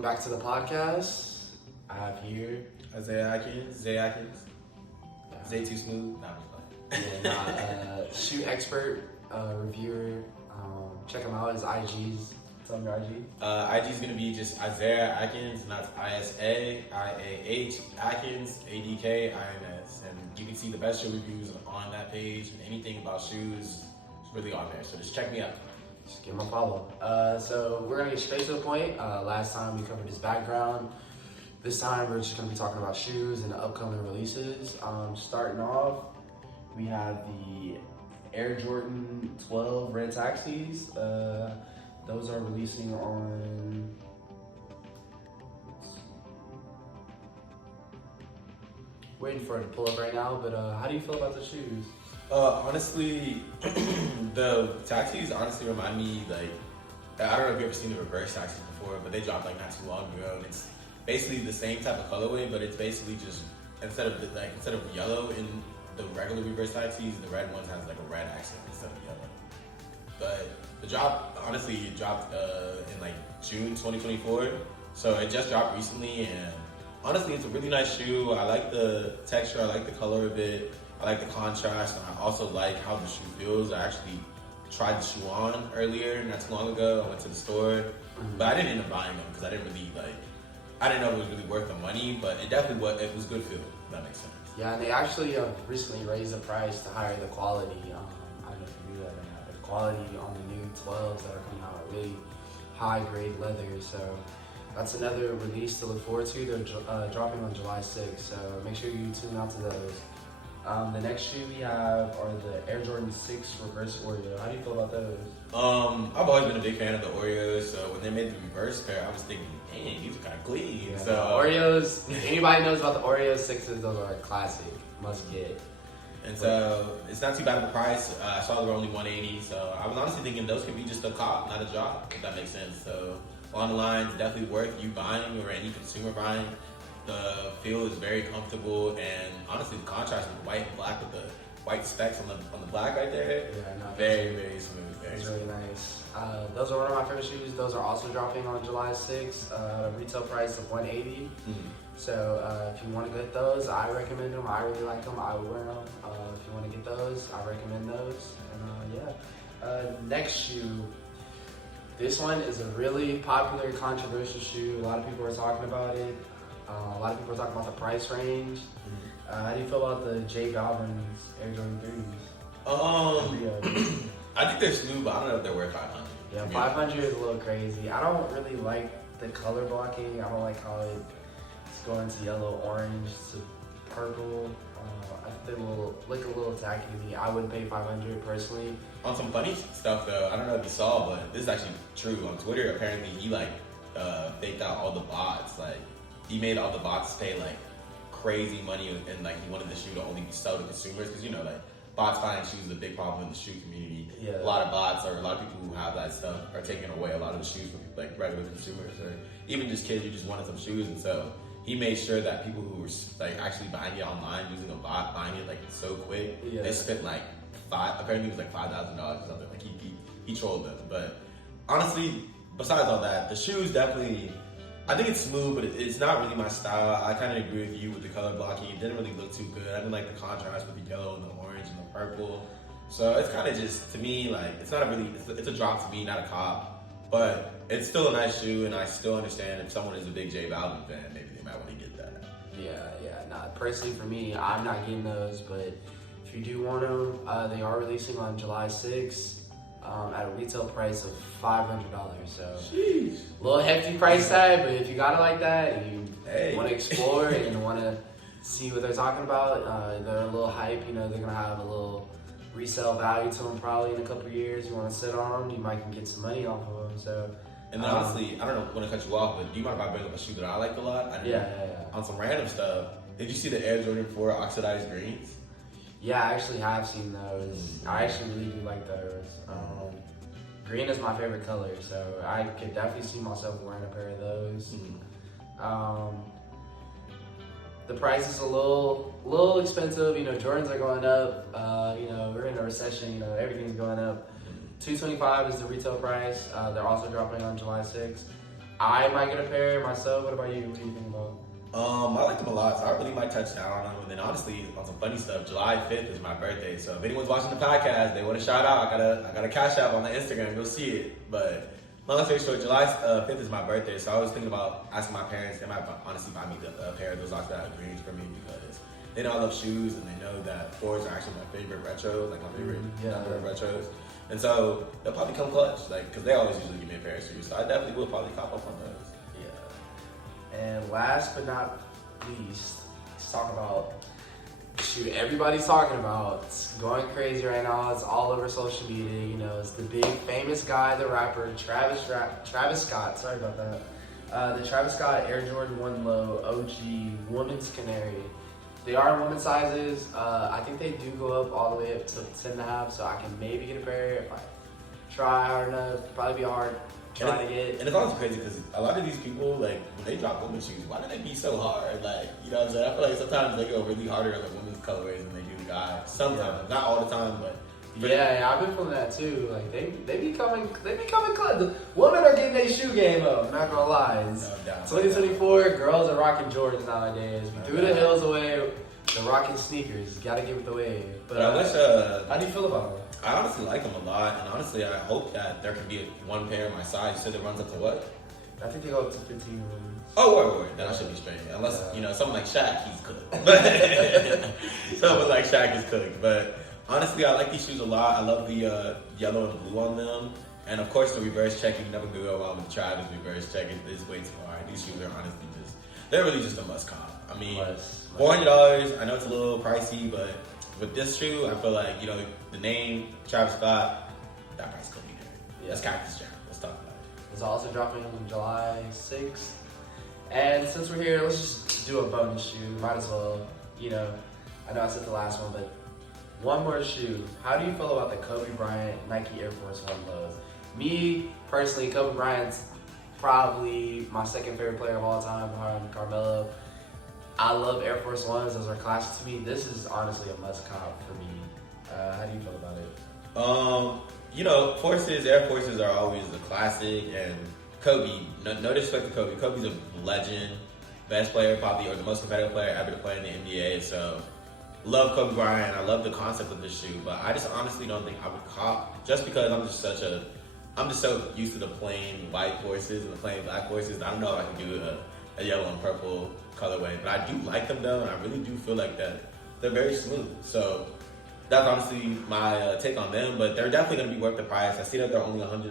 welcome back to the podcast. I have here Isaiah Atkins. Zay Atkins. Zay Too Smooth. Nah, I'm just playing. shoe expert, reviewer. Check him out. His IGs. Tell me your IG. IG is going to be just Isaiah Atkins, and that's ISAIAH Atkins, ADKINS. And you can see the best shoe reviews on that page, and anything about shoes is really on there. So just check me out. Just give him a follow. So we're going to get straight to the point. Last time we covered his background. This time we're just going to be talking about shoes and the upcoming releases. Starting off, we have the Air Jordan 12 Red Taxis. Those are releasing on waiting for it to pull up right now, but how do you feel about the shoes? Honestly, the taxis honestly remind me I don't know if you've ever seen the reverse taxis before, but they dropped not too long ago. And it's basically the same type of colorway, but it's basically just instead of yellow in the regular reverse taxis, the red ones has a red accent instead of yellow. But the drop, honestly, it dropped in June 2024, so it just dropped recently, and honestly, it's a really nice shoe. I like the texture, I like the color of it, I like the contrast, and I also like how the shoe feels. I actually tried the shoe on earlier, not too long ago. I went to the store, but I didn't end up buying them because I didn't know if it was really worth the money, but it definitely it was good feel, if that makes sense. Yeah, and they actually recently raised the price to higher the quality. I don't know if you knew that or not, but the quality on the new 12s that are coming out are really high grade leather, so that's another release to look forward to. They're dropping on July 6th, so make sure you tune out to those. The next shoe we have are the Air Jordan 6 Reverse Oreo. How do you feel about those? I've always been a big fan of the Oreos, so when they made the reverse pair, I was thinking, dang, these are kind of clean. Yeah, so Oreos, anybody knows about the Oreo 6s, those are a classic, must get. And so it's not too bad of a price. I saw they were only $180, so I was honestly thinking those could be just a cop, not a drop, if that makes sense. So along the lines, definitely worth you buying or any consumer buying. The feel is very comfortable, and honestly, the contrast with the white and black with the white specks on the black right there, very, very smooth. It's really nice. Those are one of my favorite shoes. Those are also dropping on July 6th, retail price of $180. So if you want to get those, I recommend them. I really like them. I would wear them. If you want to get those, I recommend those. And next shoe. This one is a really popular, controversial shoe. A lot of people are talking about it. A lot of people are talking about the price range. How do you feel about the J Balvin's Air Jordan 3s? I think they're smooth, but I don't know if they're worth $500. Yeah, 500 is a little crazy. I don't really like the color blocking. I don't like how it's going to yellow, orange to purple. I think they will look a little tacky to me. I wouldn't pay 500 personally. On some funny stuff though, I don't know if you saw, but this is actually true. On Twitter, apparently he faked out all the bots. He made all the bots pay crazy money, and he wanted the shoe to only be sold to consumers because bots buying shoes is a big problem in the shoe community. Yeah. A lot of bots or a lot of people who have that stuff are taking away a lot of the shoes from regular consumers or even just kids who just wanted some shoes. And so he made sure that people who were actually buying it online using a bot, buying it so quick, they spent apparently it was $5,000 or something. He trolled them. But honestly, besides all that, the shoes definitely, I think it's smooth, but it's not really my style. I kind of agree with you with the color blocking. It didn't really look too good. I didn't like the contrast with the yellow and the orange and the purple. So it's kind of just, to me, it's not it's a drop to me, not a cop. But it's still a nice shoe, and I still understand if someone is a big J Balvin fan, maybe they might want to get that. Personally for me, I'm not getting those, but if you do want them, they are releasing on July 6th. At a retail price of $500, so sheesh. A little hefty price tag, but if you got it like that and you want to explore and want to see what they're talking about, they're a little hype. They're gonna have a little resale value to them probably in a couple of years. You want to sit on them, you might can get some money off of them. So, and then honestly, I don't want to cut you off, but do you mind if I bring up a shoe that I liked a lot? On some random stuff, did you see the Air Jordan 4 oxidized greens? Yeah, I actually have seen those. I actually really do like those. Green is my favorite color, so I could definitely see myself wearing a pair of those. The price is a little expensive. Jordans are going up. We're in a recession. Everything's going up. $225 is the retail price. They're also dropping on July 6th. I might get a pair myself. What about you? What do you think about? I like them a lot, so I really might touch down on them. And then honestly, on some funny stuff, July 5th is my birthday. So if anyone's watching the podcast, they want to shout out, I got a cash app on the Instagram. You'll see it. But long story short, July 5th is my birthday. So I was thinking about asking my parents, they might honestly buy me a pair of those Oxford Greens for me because they know I love shoes and they know that fours are actually my favorite retros, like my favorite retros. And so they'll probably come clutch, like, because they always usually give me a pair of shoes. So I definitely will probably cop up on those. And last but not least, let's talk about the shoe everybody's talking about. It's going crazy right now. It's all over social media. You know, it's the big famous guy, the rapper Travis Scott. Sorry about that. The Travis Scott Air Jordan 1 Low OG Women's Canary. They are in women's sizes. I think they do go up all the way up to 10.5, so I can maybe get a pair if I try hard enough. Probably be hard. Trying to get. And it's always crazy because a lot of these people, like, when they drop women's shoes, why do they be so hard? Like, you know what I'm saying? I feel like sometimes they go really harder on the women's colorways than they do the guys. Sometimes, not all the time, but. Yeah, I've been feeling that too. Like they be coming close. The women are getting their shoe game up. I'm not gonna lie. It's 2024, girls are rocking Jordans nowadays. We threw the heels away. They're rocking sneakers. Gotta give it the wave. But I wish. How do you feel about them? I honestly like them a lot, and honestly, I hope that there can be one pair of my size. You said it runs up to what? I think they go up to 15. Oh, wait. Then I should be straight. Unless, someone like Shaq, he's cooked. Someone like Shaq is cooked. But honestly, I like these shoes a lot. I love the yellow and blue on them. And of course, the reverse check, you can never go wrong with Travis reverse check. It's way too hard. These shoes are honestly they're really just a must cop. I mean, $400, I know it's a little pricey, but with this shoe, I feel like, the name, Travis Scott, that price could be there. Yeah. That's Cactus Jack. Let's talk about it. It's also dropping on July 6th. And since we're here, let's just do a bonus shoe. Might as well, I know I said the last one, but one more shoe. How do you feel about the Kobe Bryant Nike Air Force 1 lows? Me, personally, Kobe Bryant's probably my second favorite player of all time behind Carmelo. I love Air Force Ones. Those are classic to me. This is honestly a must cop for me. How do you feel about it? Air Forces are always a classic, and Kobe, no disrespect to Kobe. Kobe's a legend, best player probably, or the most competitive player ever to play in the NBA. So, love Kobe Bryant. I love the concept of this shoe, but I just honestly don't think I would cop just because I'm just so used to the plain white Forces and the plain black Forces. I don't know if I can do a yellow and purple colorway, but I do like them though, and I really do feel like that they're very smooth. So that's honestly my take on them, but they're definitely going to be worth the price. I see that they're only $100.